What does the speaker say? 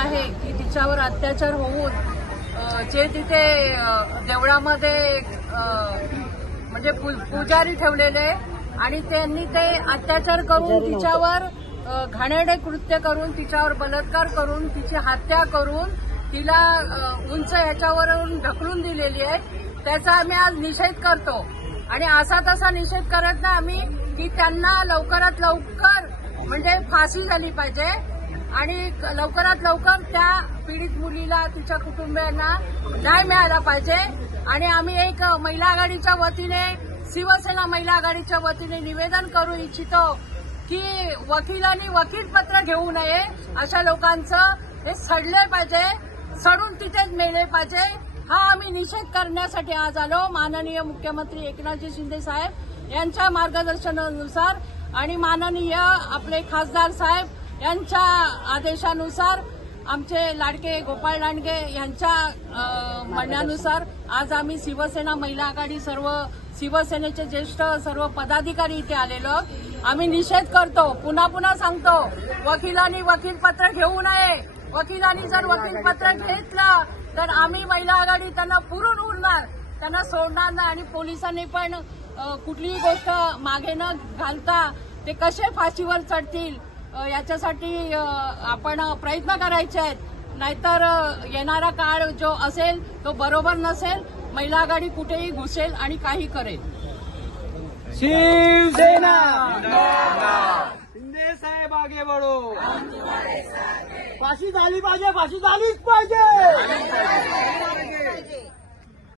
आहे की तिच्यावर अत्याचार होऊन जे तिथे देवळामध्ये म्हणजे पुजारी ठेवलेले आणि त्यांनी ते अत्याचार करून तिच्यावर घाणेरडे कृत्य करून तिच्यावर बलात्कार करून तिची हत्या करून तिला उंच ह्याच्यावरून ढकलून दिलेली आहे। त्याचा आम्ही आज निषेध करतो आणि असा तसा निषेध करत नाही आम्ही की त्यांना लवकरात लवकर म्हणजे फाशी झाली पाहिजे आणि लवकरात लवकर त्या पीडित मुलीला तिच्या कुटुंबियांना न्याय मिळाला पाहिजे। आणि आम्ही एक महिला आघाडीच्या वतीने शिवसेना महिला आघाडीच्या वतीने निवेदन करू इच्छितो की वकिलांनी वकीलपत्र घेऊ नये, अशा लोकांचं हे सडले पाहिजे, सडून तिथेच मेले पाहिजे। हा आम्ही निषेध करण्यासाठी आज आलो। माननीय मुख्यमंत्री एकनाथजी शिंदे साहेब यांच्या मार्गदर्शनानुसार आणि माननीय आपले खासदार साहेब यांच्या आदेशानुसार आमचे लाडके गोपाळ लांडगे यांच्या म्हणण्यानुसार आज आम्ही शिवसेना महिला आघाडी सर्व शिवसेनेचे ज्येष्ठ सर्व पदाधिकारी इथे आलेलो। आम्ही निषेध करतो, पुन्हा पुन्हा सांगतो, वकिलांनी वकीलपत्र घेऊ नये। वकिलांनी जर वकीलपत्र घेतलं तर आम्ही महिला आघाडी त्यांना पुरून उरणार, त्यांना सोडणार नाही आणि पोलिसांनी पण कुठलीही गोष्ट मागे न घालता ते कसे फाशीवर चढतील याच्यासाठी आपण प्रयत्न करायचे आहेत। नाहीतर येणारा काळ जो असेल तो बरोबर नसेल, महिला आघाडी कुठेही घुसेल आणि काही करेल। शिवसेना शिंदे साहेब आगे बढ़ो, फाशी झाली पाहिजे, फाशी झालीच पाहिजे।